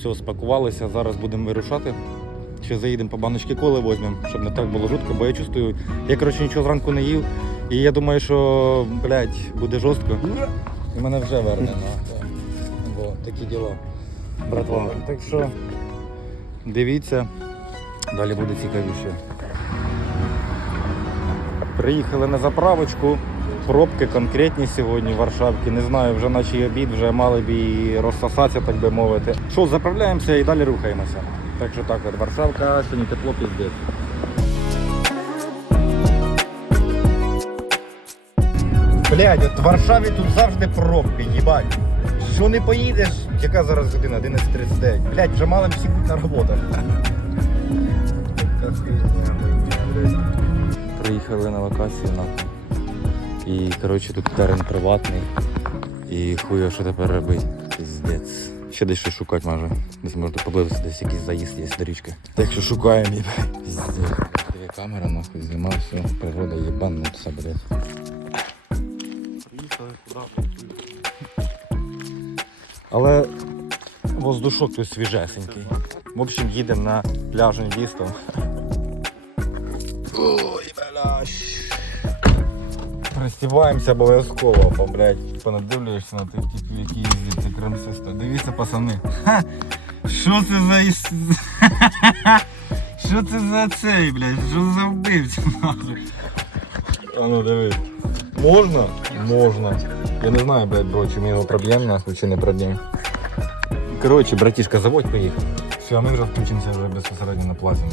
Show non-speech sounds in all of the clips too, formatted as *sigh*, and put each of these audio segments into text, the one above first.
все, спакувалися, зараз будемо вирушати. Ще заїдемо по баночки коли візьмемо, щоб не так було жутко, бо я чувствую, я коротше нічого зранку не їв. І я думаю, що блядь, буде жорстко. І мене вже верне на бо такі діла. Братва. Так що дивіться, далі буде цікавіше. Приїхали на заправочку. Пробки конкретні сьогодні в Варшавці. Не знаю, вже наче обід, вже мали б і розсосатися, так би мовити. Що, заправляємося і далі рухаємося. Так що так, от Варшавка, сьогодні тепло піздець. Блядь, от в Варшаві тут завжди пробки, їбать. Що не поїдеш? Яка зараз година? 11.39. Блядь, вже мали всі бути на роботах. Приїхали на локацію нахуй. І коротше тут терен приватний. І хуя що тепер робити? Піздець. Ще десь щось шукати може. Десь може поблизості десь якийсь заїзд є до річки. Так що шукаємо їбать. Піздець. Дві камера нахуй знімав, все, природа єбануться, блядь. Приїхали куди? Але воздушок тут свіжесенький. В общем, їдемо на пляж нудистів. Ой, бляш. Пристібаємося обов'язково, бо, блядь, понадивлюєшся на тих типів, які їздять, це кремсисто. Дивіться, пацани. Ха! Що це за іс... *laughs* Що це за цей, блядь? Що за вбивця нахуй? А ну диви. Можна? Можна. Я не знаю, блядь, бро, чи ми його проб'ємо нахуй, чи не проб'ємо. Коротше, братішка, заводь поїхав. Все, а ми вже включимося вже безпосередньо на плазі.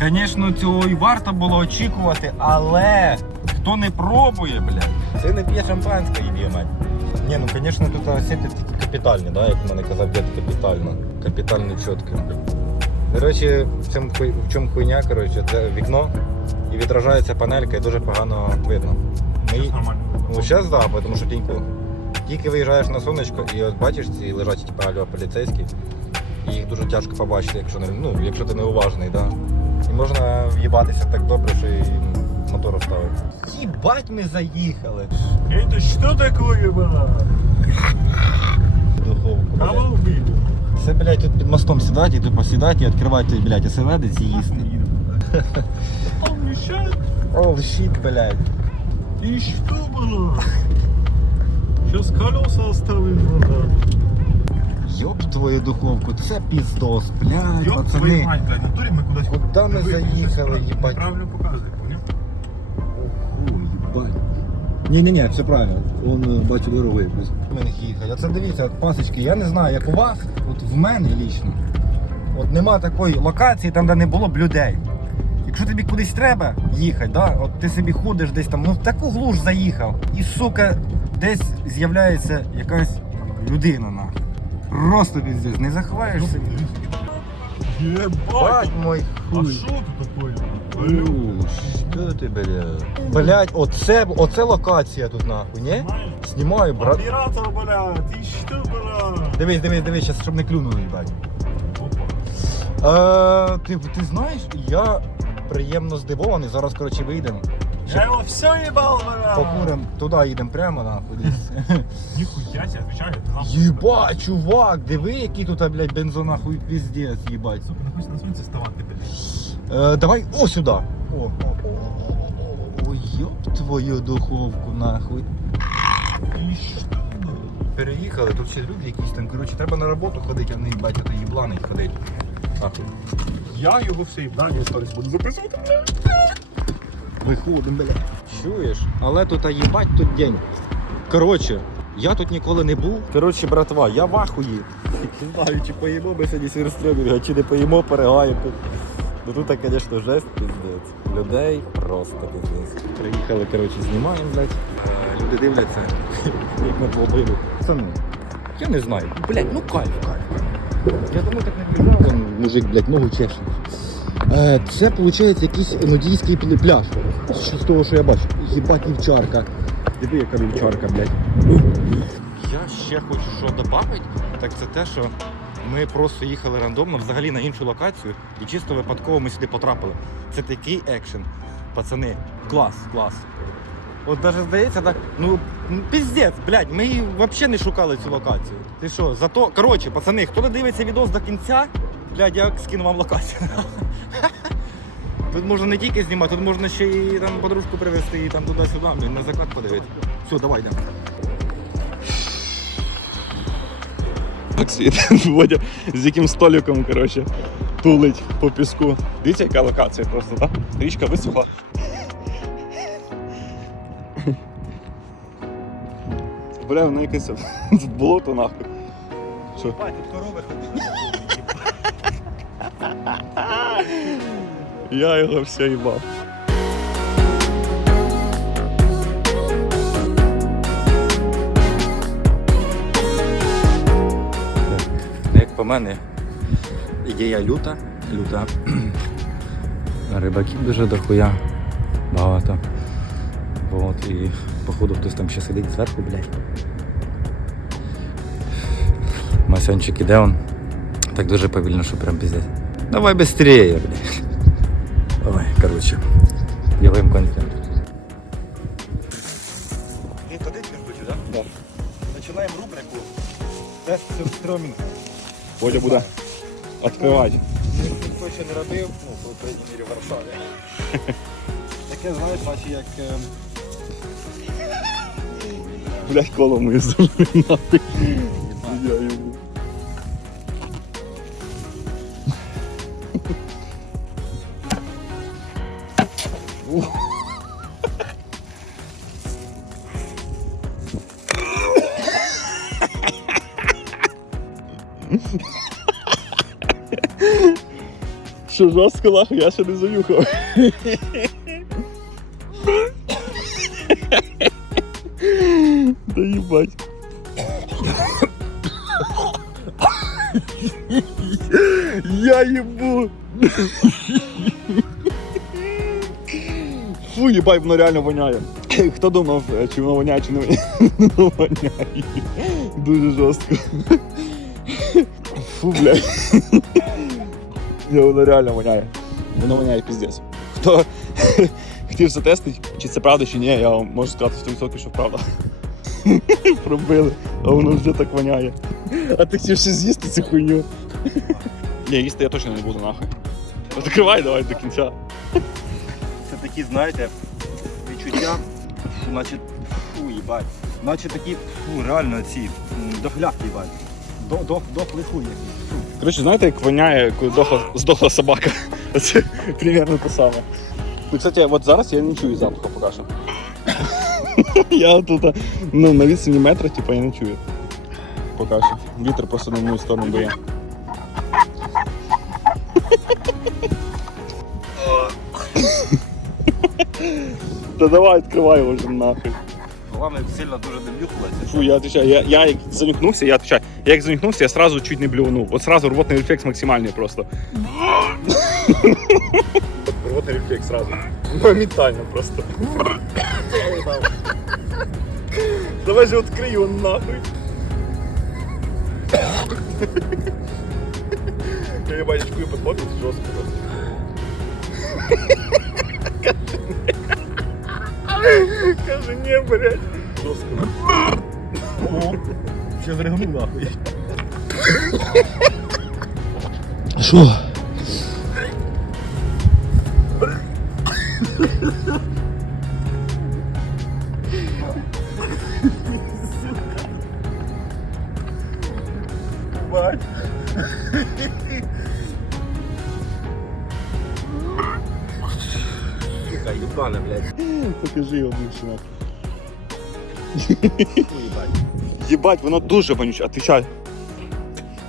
Звісно, цього і варто було очікувати, але хто не пробує, блядь, це не п'є шампанське, їб'є мать. Ні, ну звісно, тут сети такі капітальні, да, як в мене казав дід, капітально. Капітально чітко. Речі, в чому, хуйня, коротше, це вікно і відражається панелька і дуже погано видно. Ї- Нормально. Ну, зараз да, тому що тіньку. Тільки виїжджаєш на сонечко і от бачиш ці лежать типу альо поліцейські. І їх дуже тяжко побачити, якщо не ну, якщо ти неуважний, да. І можна в'їбатися так добре, що і мотор оставить. Їбать ми заїхали. Это что такое было? Духовку. Кого блядь. убили? Це, блядь, тут під мостом сідати, і тупо сідати і відкривати, блядь, оселедець і їсти. Он мешает? О, щит, блядь. И что было? Сейчас колеса оставим надо. Йоп твою духовку, це піздос, блядь, Ёб твою пацани. мать, блядь, в натуре мы куда-то... Куда мы заехали, ебать? Правильно показывай, Ні-ні-ні, все правильно. Он е, бачу дорогу якусь. Ми не їхали. Оце дивіться, от пасочки, я не знаю, як у вас, от в мене лічно. От нема такої локації, там, де не було б людей. Якщо тобі кудись треба їхати, да? от ти собі ходиш десь там, ну в таку глуш заїхав. І, сука, десь з'являється якась людина на. Просто піздець, не заховаєшся. Ебать! мой А что тут такое? Алло. Що ти, бля? Блять, оце, оце локація тут нахуй, ні? Знаешь? Знімаю, брат. Оператор, бля, ты что, бля? Дивись, дивись, дивись, щас, щоб не клюнули, блядь. Опа. Е, ти, ти знаєш, я приємно здивований. Зараз, коротше, вийдемо. Я его все ебал, бля! Покуримо, туди їдемо прямо нахуй. десь. *laughs* Нихуя себе, отвечаю, это Єбать, чувак, диви, який тут, блядь, бензо нахуй піздець, їбать. Сука, нахуй на солнце вставать, ты, блядь. Е, давай, о, сюди. О, о, о, о, о, о, йоп твою духовку, нахуй. Переїхали, тут ще люди якісь там, коротше, треба на роботу ходити, а не їбать, а то їбланий ходить. Я його все ебание остались буду записывать. Виходимо, бля. Чуєш? Але тут а їбать тут день. Коротше, я тут ніколи не був. Коротше, братва, я в ахуї. Не знаю, чи поїмо ми сьогодні сірстребінга, чи не поїмо, перегаємо. Ну тут, звісно, жесть піздець. Людей просто піздець. Приїхали, коротше, знімаємо, блядь. Е, Люди дивляться, як ми двобили. Пацани, я не знаю. Блядь, ну кайф, кайф. Я думаю, так не приїжджав, вон мужик, блядь, ногу чеше. Е, Це виходить якийсь нудійський пляж. Що з того, що я бачу. Єбать вівчарка. Диви, яка вівчарка, блядь. Я ще хочу що додати, так це те, що ми просто їхали рандомно взагалі на іншу локацію і чисто випадково ми сюди потрапили. Це такий екшен. Пацани, клас, клас. От даже здається, так, ну піздець, блядь, ми взагалі не шукали цю локацію. Ти що, зато, коротше, пацани, хто додивиться відос до кінця, блядь, я скину вам локацію. *laughs* Тут можна не тільки знімати, тут можна ще і там подружку привезти і там туди-сюди, на заклад подивитися. Все, давай йдемо. Так світ *laughs* Водя з яким столиком, коротше, тулить по піску. Дивіться, яка локація просто, так? Річка висохла. Бля, воно якесь *laughs* болото нахуй. Що? Бать, тут корови Я його все їбав. По мене, ідея люта, люта. *clears throat* Рибаків дуже дохуя. Багато. Вот, і походу хтось там ще сидить зверху, блядь. Масянчик іде он. Так дуже повільно, що прям піздець. Давай быстрее, блядь. Ой, короче. Делаем контент. Він туди так? Да. Починаємо рубрику Тест сюрстромінг. Водя буде відкривати. Ніхто ще не робив, ну, по крайній мірі в Варшаві. *laughs* Таке, знаєш, наче як е, Блять, коло мою землю Що жорстко нахуй, я ще не занюхав. Да їбать. Я їбу. Фу, їбать, воно реально воняє. Хто думав, е, чи воно воняє, чи не воняє? Воняє. Дуже жорстко. Фу, блядь. *laughs* Я, воно реально воняє. Воно воняє піздець. Хто *laughs* хотів затестити, чи це правда, чи ні, я вам можу сказати 100% що правда. *laughs* Пробили, а воно вже так воняє. А ти хотів ще з'їсти цю хуйню. Ні, їсти я точно не буду нахуй. Відкривай давай до кінця. Це такі, знаєте, відчуття, фу, наче, фу, їбать. Наче такі, фу, реально ці, м, дохляк, їбать. До, до, дохли хуй якийсь. Фу. Коротше, знаєте, як воняє, коли дохла, здохла собака. *laughs* Це примерно те саме. Ну, кстати, от зараз я не чую запаху поки що. *laughs* Я тут ну, на відстані метра, типу, я не чую. Поки що. Вітер просто на мою сторону дує. *laughs* Та давай відкривай його вже нахуй. Головне, сильно дуже не. Фу, я отвечаю, я, я як занюхнувся, я отвечаю, я як занюхнувся, я сразу чуть не блювнув. От сразу рвотний рефлекс максимальний просто. рвотний рефлекс сразу. Моментально просто. Давай же открой его нахуй. Я батюшку и подходил жестко просто. Каже, не, блядь. Жестко. Ще зригнув нахуй. Що? Бать. Сука, ебана, блядь. Покажи його більше нахуй. Єбать, воно дуже вонюче, отвечай.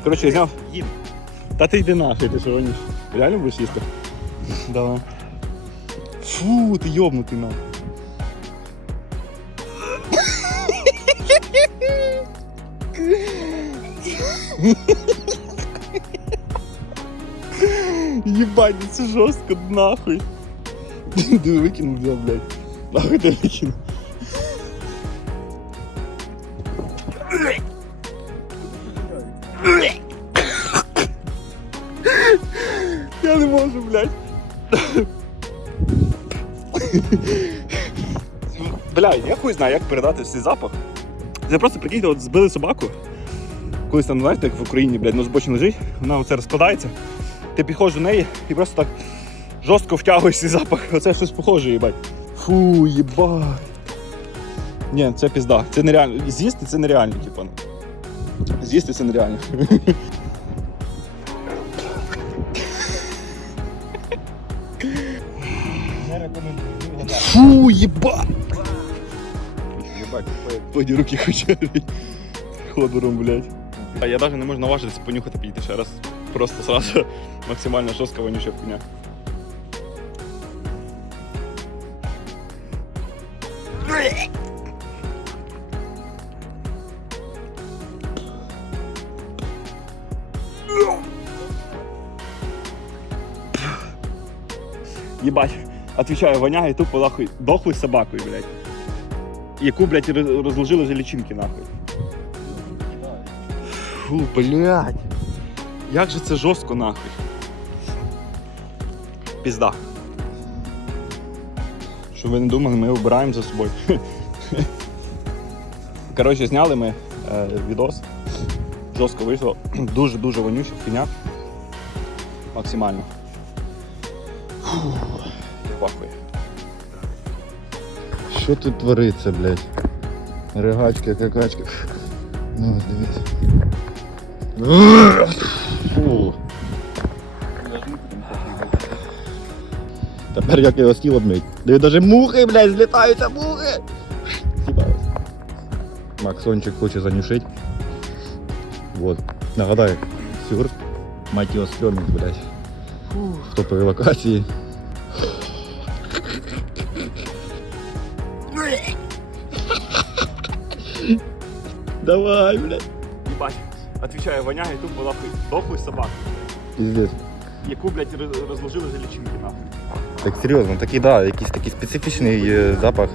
Коротше, я зняв. Їм. Та ти йди нахуй, ти що гониш? Реально будеш їсти? Давай. Фу, ти йобнутий нахуй. Єбать, ну це жорстко, нахуй. Диви, викинув блядь. Нахуй ти викинув. Хуй знаю, як передати цей запах. Це просто прикиньте, от збили собаку. Колись там, знаєте, як в Україні, блядь, на збочі лежить, вона оце розкладається. Ти підходиш до неї і просто так жорстко втягуєш цей запах. Оце щось похоже, їбать. Фу, їбать. Ні, це пізда. Це нереально. З'їсти це нереально, типу. ну. З'їсти це нереально. Не рекомендую. Фу, їбать. Єбать, Пойди руки хочуть. Ходором, блядь. А я навіть не можу наважитися понюхати підійти ще раз. Просто сразу *laughs* максимально жорстко вонюча хуйня. Єбать, отвечаю, воняє тупо нахуй дохлою собакою, блядь. Яку, блядь, розложили за лічинки, нахуй. Фу, блядь. Як же це жорстко, нахуй. Пізда. Щоб ви не думали, ми обираємо за собою. *laughs* Коротше, зняли ми е, відос. Жорстко вийшло. *clears throat* Дуже-дуже вонюча хуйня. Максимально. Фу, я пахую. Що тут твориться, блядь? Ригачка, какачка. Ну, ось дивіться. Фу. Тепер як його стіл обмить. Диви, даже мухи, блядь, злітаються мухи. Сібалось. Максончик хоче занюшить. Вот. Нагадаю, сюр. Мать його стрьомінг, блядь. В топовій локації. Давай, блядь. Ебать, отвечаю, воняє тупо нахуй дохлою собак. Пиздец. яку, блядь, роз- розложили за лічинки, нахуй. Так серйозно, такий, да, якийсь такий специфічний е, запах.